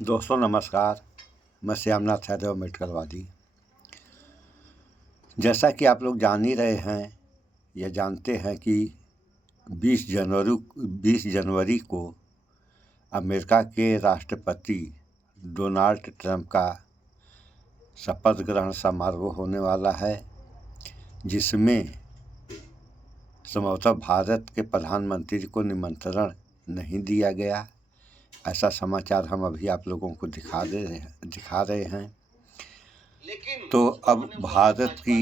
दोस्तों नमस्कार। मैं श्यामनाथ यादव मेडकलवादी। जैसा कि आप लोग जान ही रहे हैं या जानते हैं कि 20 जनवरी को अमेरिका के राष्ट्रपति डोनाल्ड ट्रंप का शपथ ग्रहण समारोह होने वाला है, जिसमें संभवतः भारत के प्रधानमंत्री को निमंत्रण नहीं दिया गया। ऐसा समाचार हम अभी आप लोगों को दिखा रहे हैं। तो अब भारत की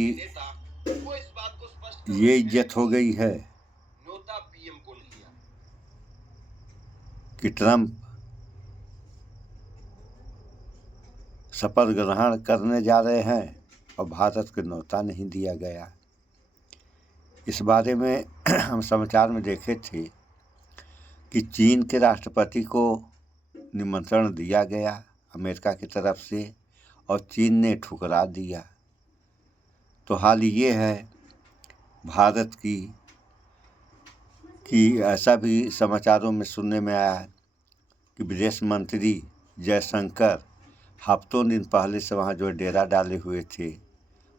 ये इज्जत हो गई है कि ट्रंप शपथ ग्रहण करने जा रहे हैं और भारत को न्योता नहीं दिया गया। इस बारे में हम समाचार में देखे थे कि चीन के राष्ट्रपति को निमंत्रण दिया गया अमेरिका की तरफ से और चीन ने ठुकरा दिया। तो हाल ये है भारत की ऐसा भी समाचारों में सुनने में आया कि विदेश मंत्री जयशंकर हफ्तों दिन पहले से वहाँ जो डेरा डाले हुए थे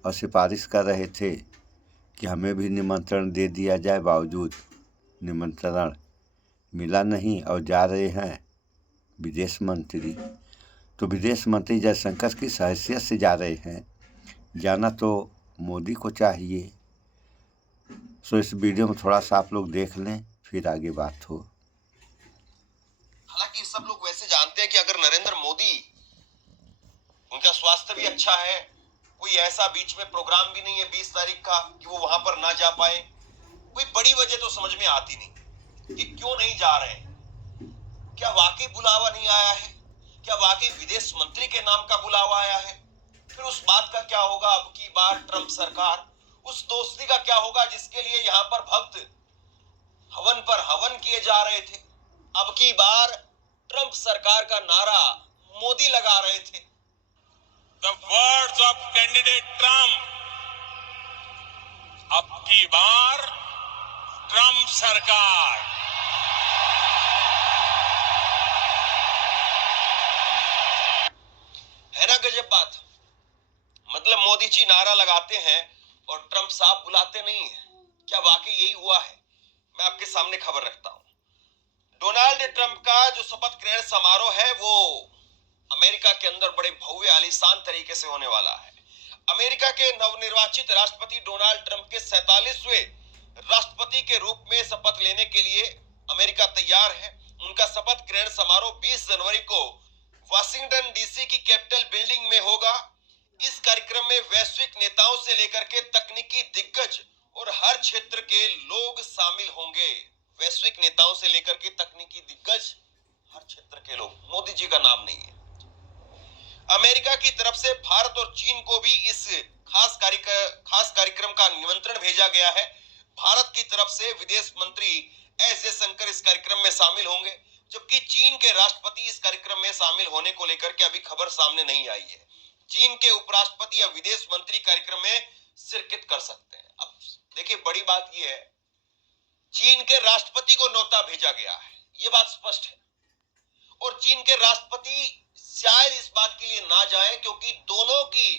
और सिफारिश कर रहे थे कि हमें भी निमंत्रण दे दिया जाए, बावजूद निमंत्रण मिला नहीं और जा रहे हैं विदेश मंत्री। तो विदेश मंत्री जयशंकर किस हैसियत से जा रहे हैं, जाना तो मोदी को चाहिए। सो इस वीडियो में थोड़ा सा आप लोग देख लें, फिर आगे बात हो। हालांकि सब लोग वैसे जानते हैं कि अगर नरेंद्र मोदी, उनका स्वास्थ्य भी अच्छा है, कोई ऐसा बीच में प्रोग्राम भी नहीं है 20 तारीख का कि वो वहां पर ना जा पाए। कोई बड़ी वजह तो समझ में आती नहीं कि क्यों नहीं जा रहे हैं। क्या वाकई बुलावा नहीं आया है? क्या वाकई विदेश मंत्री के नाम का बुलावा आया है? फिर उस बात का क्या होगा अब की बार ट्रंप सरकार? उस दोस्ती का क्या होगा जिसके लिए यहाँ पर भक्त हवन पर हवन किए जा रहे थे? अब की बार ट्रंप सरकार का नारा मोदी लगा रहे थे। The words of candidate Trump, अब की बार ट्रंप सरकार। है ना गजब बात। मतलब मोदी जी नारा लगाते हैं और ट्रंप साहब बुलाते नहीं है। क्या वाकई यही हुआ है? मैं आपके सामने खबर रखता हूं। डोनाल्ड ट्रंप का जो शपथ ग्रहण समारोह है वो अमेरिका के अंदर बड़े भव्य आलीशान तरीके से होने वाला है। अमेरिका के नवनिर्वाचित राष्ट्रपति डोनाल्ड ट्रंप के 47वें राष्ट्रपति के रूप में शपथ लेने के लिए अमेरिका तैयार है। उनका शपथ ग्रहण समारोह 20 जनवरी को वाशिंगटन डीसी की कैपिटल बिल्डिंग में होगा। इस कार्यक्रम में वैश्विक नेताओं से लेकर के तकनीकी दिग्गज और हर क्षेत्र के लोग शामिल होंगे। वैश्विक नेताओं से लेकर के तकनीकी दिग्गज, हर क्षेत्र के लोग। मोदी जी का नाम नहीं है। अमेरिका की तरफ से भारत और चीन को भी इस खास कार्यक्रम का निमंत्रण भेजा गया है। भारत की तरफ से विदेश मंत्री एस जयशंकर इस कार्यक्रम में शामिल होंगे, जबकि चीन के राष्ट्रपति इस कार्यक्रम में शामिल होने को लेकर के अभी खबर सामने नहीं आई है। चीन के उपराष्ट्रपति या विदेश मंत्री कार्यक्रम में शिरकत कर सकते हैं। अब देखिए, बड़ी बात यह है, चीन के राष्ट्रपति को न्योता भेजा गया है, यह बात स्पष्ट है। और चीन के राष्ट्रपति शायद इस बात के लिए ना जाए क्योंकि दोनों की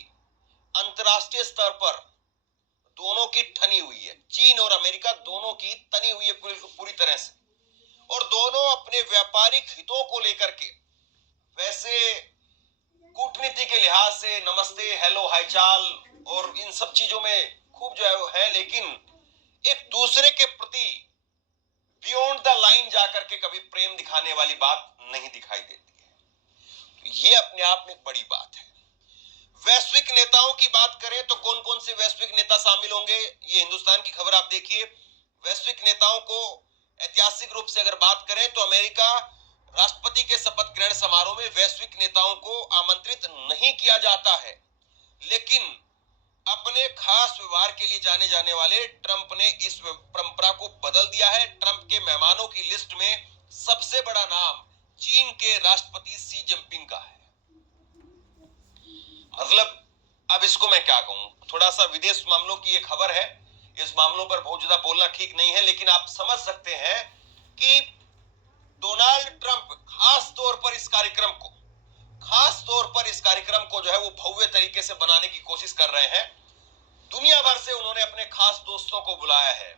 अंतरराष्ट्रीय स्तर पर दोनों की ठनी हुई है। चीन और अमेरिका दोनों की तनी हुई है पूरी तरह से, और दोनों अपने व्यापारिक हितों को लेकर के वैसे कूटनीति के लिहाज से नमस्ते, हेलो, हालचाल और इन सब चीजों में खूब जो है, लेकिन एक दूसरे के प्रति बियॉन्ड द लाइन जाकर के कभी प्रेम दिखाने वाली बात नहीं दिखाई देती है। तो ये अपने आप में एक बड़ी बात है। वैश्विक नेताओं की बात करें तो कौन कौन से वैश्विक नेता शामिल होंगे, ये हिंदुस्तान की खबर आप देखिए। वैश्विक नेताओं को ऐतिहासिक रूप से अगर बात करें तो अमेरिका राष्ट्रपति के शपथ ग्रहण समारोह में वैश्विक नेताओं को आमंत्रित नहीं किया जाता है, लेकिन अपने खास व्यवहार के लिए जाने जाने वाले ट्रंप ने इस परंपरा को बदल दिया है। ट्रंप के मेहमानों की लिस्ट में सबसे बड़ा नाम चीन के राष्ट्रपति शी जिनपिंग का है। मतलब अब इसको मैं क्या कहूं, थोड़ा सा विदेश मामलों की एक खबर है, इस मामलों पर बहुत ज्यादा बोलना ठीक नहीं है, लेकिन आप समझ सकते हैं कि डोनाल्ड ट्रंप खास तौर पर इस कार्यक्रम को खास तौर पर इस कार्यक्रम को जो है वो भव्य तरीके से बनाने की कोशिश कर रहे हैं। दुनिया भर से उन्होंने अपने खास दोस्तों को बुलाया है,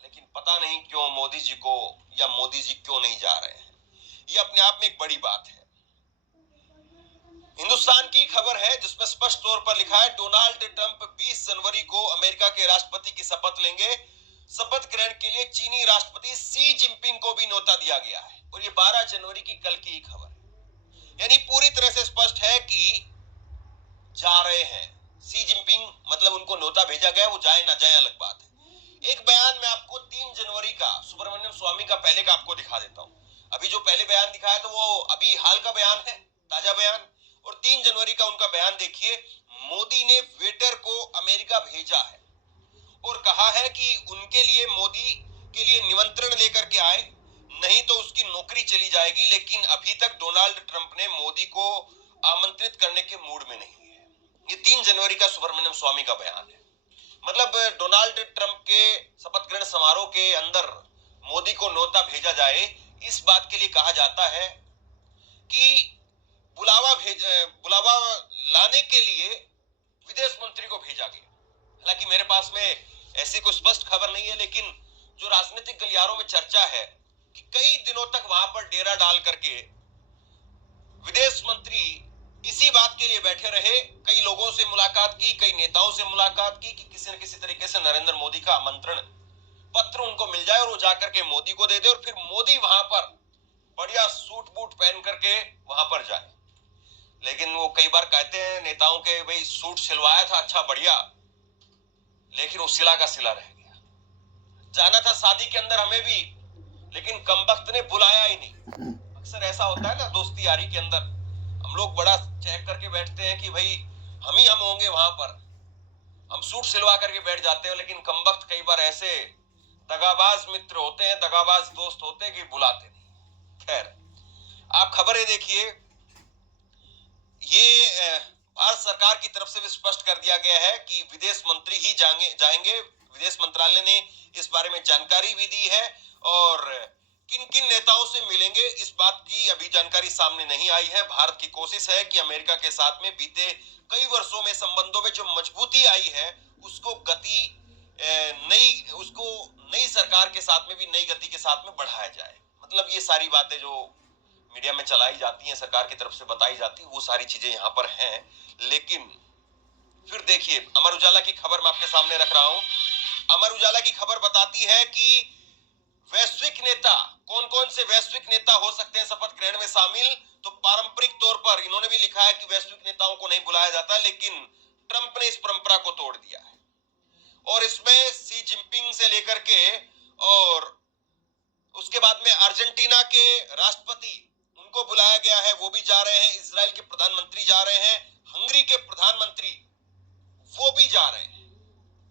लेकिन पता नहीं क्यों मोदी जी को या मोदी जी क्यों नहीं जा रहे हैं। ये अपने आप में एक बड़ी बात है। हिंदुस्तान की खबर है जिसमें स्पष्ट तौर पर लिखा है डोनाल्ड ट्रंप 20 जनवरी को अमेरिका के राष्ट्रपति की शपथ लेंगे। शपथ ग्रहण के लिए चीनी राष्ट्रपति शी जिनपिंग को भी न्योता दिया गया है और ये 12 जनवरी की कल की खबर है। यानी पूरी तरह से स्पष्ट है कि जा रहे हैं शी जिनपिंग, मतलब उनको न्योता भेजा गया, वो जाए ना जाए अलग बात है। एक बयान मैं आपको 3 जनवरी का सुब्रमण्यम स्वामी का पहले का आपको दिखा देता हूं। अभी जो पहले बयान दिखाया था वो अभी हाल का बयान है, ताजा बयान। और 3 जनवरी का उनका बयान देखिए। मोदी ने वेटर को अमेरिका भेजा है और कहा है कि उनके लिए मोदी के लिए निमंत्रण लेकर के आए, नहीं तो उसकी नौकरी चली जाएगी। लेकिन अभी तक डोनाल्ड ट्रंप ने मोदी को आमंत्रित करने के मूड में नहीं है। ये 3 जनवरी का सुब्रमण्यम स्वामी का बयान है। मतलब डोनाल्ड ट्रंप के शपथ ग्रहण समारोह के अंदर मोदी को न्योता भेजा जाए, इस बात के लिए कहा जाता है कि बुलावा लाने के लिए विदेश मंत्री को भेजा गया। हालांकि मेरे पास में ऐसी कोई स्पष्ट खबर नहीं है, लेकिन जो राजनीतिक गलियारों में चर्चा है कि कई दिनों तक वहां पर डेरा डाल करके विदेश मंत्री इसी बात के लिए बैठे रहे। कई लोगों से मुलाकात की, कई नेताओं से मुलाकात की कि किसी न किसी तरीके से नरेंद्र मोदी का आमंत्रण पत्र उनको मिल जाए और वो जाकर के मोदी को दे दे और फिर मोदी वहां पर बढ़िया सूट बूट पहन करके वहां पर जाए। लेकिन वो कई बार कहते हैं नेताओं के, भाई सूट सिलवाया था अच्छा बढ़िया, लेकिन वो सिला का सिला रह गया। जाना था शादी के अंदर हमें भी, लेकिन कमबख्त ने बुलाया ही नहीं। अक्सर ऐसा होता है ना दोस्ती यारी के अंदर, हम लोग बड़ा चेक करके बैठते हैं कि भाई हम होंगे वहां पर, हम सूट सिलवा करके बैठ जाते हैं। लेकिन कमबख्त कई बार ऐसे दगाबाज मित्र होते हैं, दगाबाज दोस्त होते हैं कि बुलाते नहीं। खैर, आप खबरें देखिए। ये भारत सरकार की तरफ से भी स्पष्ट कर दिया गया है कि विदेश मंत्री ही जाएंगे। विदेश मंत्रालय ने इस बारे में जानकारी भी दी है और किन किन नेताओं से मिलेंगे इस बात की अभी जानकारी सामने नहीं आई है। भारत की कोशिश है कि अमेरिका के साथ में बीते कई वर्षों में संबंधों में जो मजबूती आई है उसको नई सरकार के साथ में भी नई गति के साथ में बढ़ाया जाए। मतलब ये सारी बातें जो मीडिया में चलाई जाती हैं, सरकार की तरफ से बताई जाती है, वो सारी चीजें यहाँ पर हैं। लेकिन फिर देखिए, अमर उजाला की खबर मैं आपके सामने रख रहा हूं। अमर उजाला की खबर बताती है कि वैश्विक नेता, कौन कौन से वैश्विक नेता हो सकते हैं शपथ ग्रहण में शामिल। तो पारंपरिक तौर पर इन्होंने भी लिखा है कि वैश्विक नेताओं को नहीं बुलाया जाता, लेकिन ट्रंप ने इस परंपरा को तोड़ दिया है और इसमें शी जिनपिंग से लेकर के और उसके बाद में अर्जेंटीना के राष्ट्रपति उनको बुलाया गया है, वो भी जा रहे हैं। इजराइल के प्रधानमंत्री जा रहे हैं, हंगरी के प्रधानमंत्री वो भी जा रहे हैं,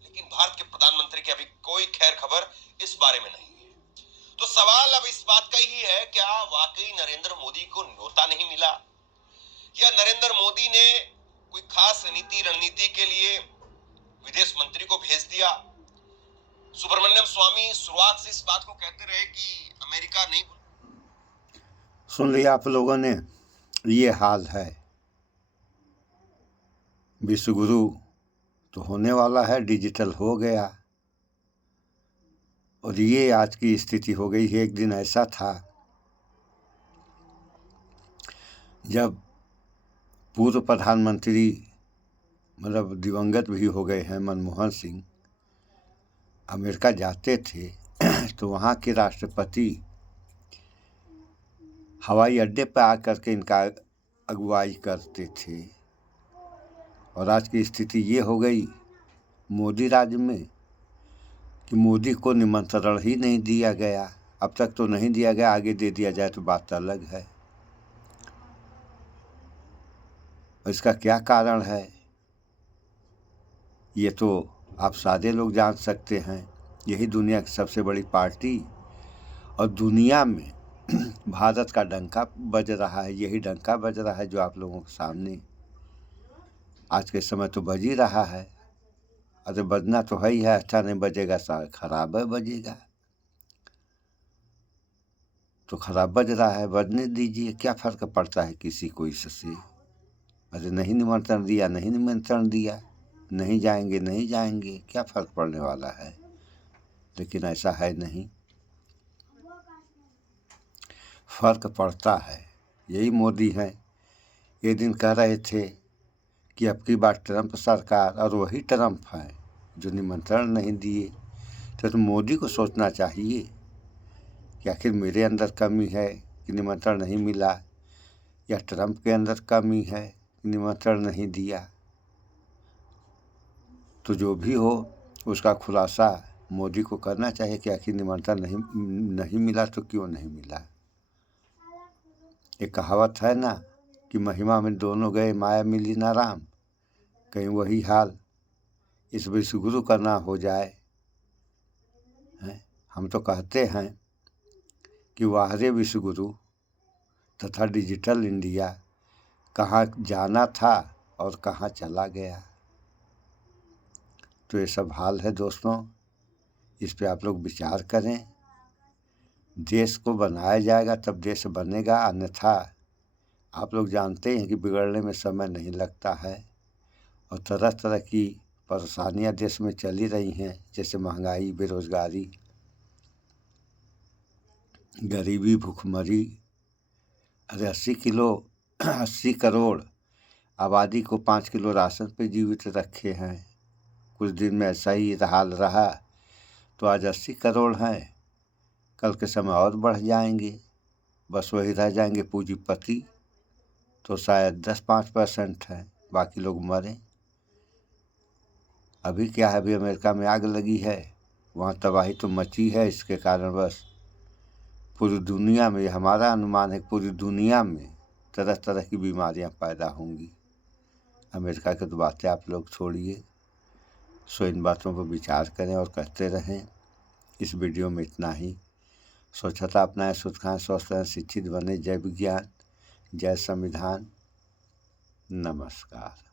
लेकिन भारत के प्रधानमंत्री की अभी कोई खैर खबर इस बारे में नहीं है। तो सवाल अब इस बात का ही है, क्या वाकई नरेंद्र मोदी को न्योता नहीं मिला या नरेंद्र मोदी ने कोई खास रणनीति के लिए विदेश मंत्री को भेज दिया। सुब्रमण्यम स्वामी शुरुआत से इस बात को कहते रहे कि अमेरिका नहीं। सुन लिया आप लोगों ने, ये हाल है। विश्व गुरु तो होने वाला है, डिजिटल हो गया और ये आज की स्थिति हो गई है। एक दिन ऐसा था जब पूर्व प्रधानमंत्री, मतलब दिवंगत भी हो गए हैं, मनमोहन सिंह अमेरिका जाते थे तो वहाँ के राष्ट्रपति हवाई अड्डे पर आकर के इनका अगुवाई करते थे। और आज की स्थिति ये हो गई मोदी राज में कि मोदी को निमंत्रण ही नहीं दिया गया। अब तक तो नहीं दिया गया, आगे दे दिया जाए तो बात अलग है। और इसका क्या कारण है ये तो आप सादे लोग जान सकते हैं। यही दुनिया की सबसे बड़ी पार्टी और दुनिया में भारत का डंका बज रहा है, यही डंका बज रहा है जो आप लोगों के सामने आज के समय तो बज ही रहा है। अरे बजना तो है ही है, अच्छा नहीं बजेगा खराब है बजेगा, तो खराब बज रहा है, बजने दीजिए, क्या फ़र्क पड़ता है किसी को इससे। अरे नहीं निमंत्रण दिया, नहीं निमंत्रण दिया, नहीं जाएंगे, नहीं जाएंगे, क्या फ़र्क पड़ने वाला है। लेकिन ऐसा है नहीं, फ़र्क पड़ता है। यही मोदी हैं, ये दिन कह रहे थे कि अब की बार ट्रंप सरकार, और वही ट्रंप है जो निमंत्रण नहीं दिए। तो मोदी को सोचना चाहिए कि आखिर मेरे अंदर कमी है कि निमंत्रण नहीं मिला, या ट्रंप के अंदर कमी है कि निमंत्रण नहीं दिया। तो जो भी हो उसका खुलासा मोदी को करना चाहिए कि आखिर निमंत्रण नहीं मिला तो क्यों नहीं मिला। एक कहावत है ना कि महिमा में दोनों गए माया मिली ना राम। कहीं वही हाल इस विश्वगुरु का ना हो जाए। हम तो कहते हैं कि वाहरे विश्वगुरु तथा डिजिटल इंडिया, कहाँ जाना था और कहाँ चला गया। तो ये सब हाल है दोस्तों, इस पे आप लोग विचार करें। देश को बनाया जाएगा तब देश बनेगा, अन्यथा आप लोग जानते हैं कि बिगड़ने में समय नहीं लगता है। और तरह तरह की परेशानियां देश में चली रही हैं, जैसे महंगाई, बेरोजगारी, गरीबी, भूखमरी। अरे 80 करोड़ आबादी को 5 किलो राशन पे जीवित रखे हैं। कुछ दिन में ऐसा ही हाल रहा तो आज 80 करोड़ हैं, कल के समय और बढ़ जाएंगे। बस वही रह जाएंगे पूंजीपति, तो शायद 10-5% है, बाकी लोग मरें। अभी क्या है, अभी अमेरिका में आग लगी है, वहाँ तबाही तो मची है। इसके कारण बस पूरी दुनिया में, हमारा अनुमान है पूरी दुनिया में तरह तरह की बीमारियां पैदा होंगी। अमेरिका की तो बातें आप लोग छोड़िए। सो इन बातों पर विचार करें और करते रहें। इस वीडियो में इतना ही। स्वच्छता अपनाएं, शुद्ध खाएं, स्वस्थ रहें, शिक्षित बने। जय विज्ञान, जय संविधान। नमस्कार।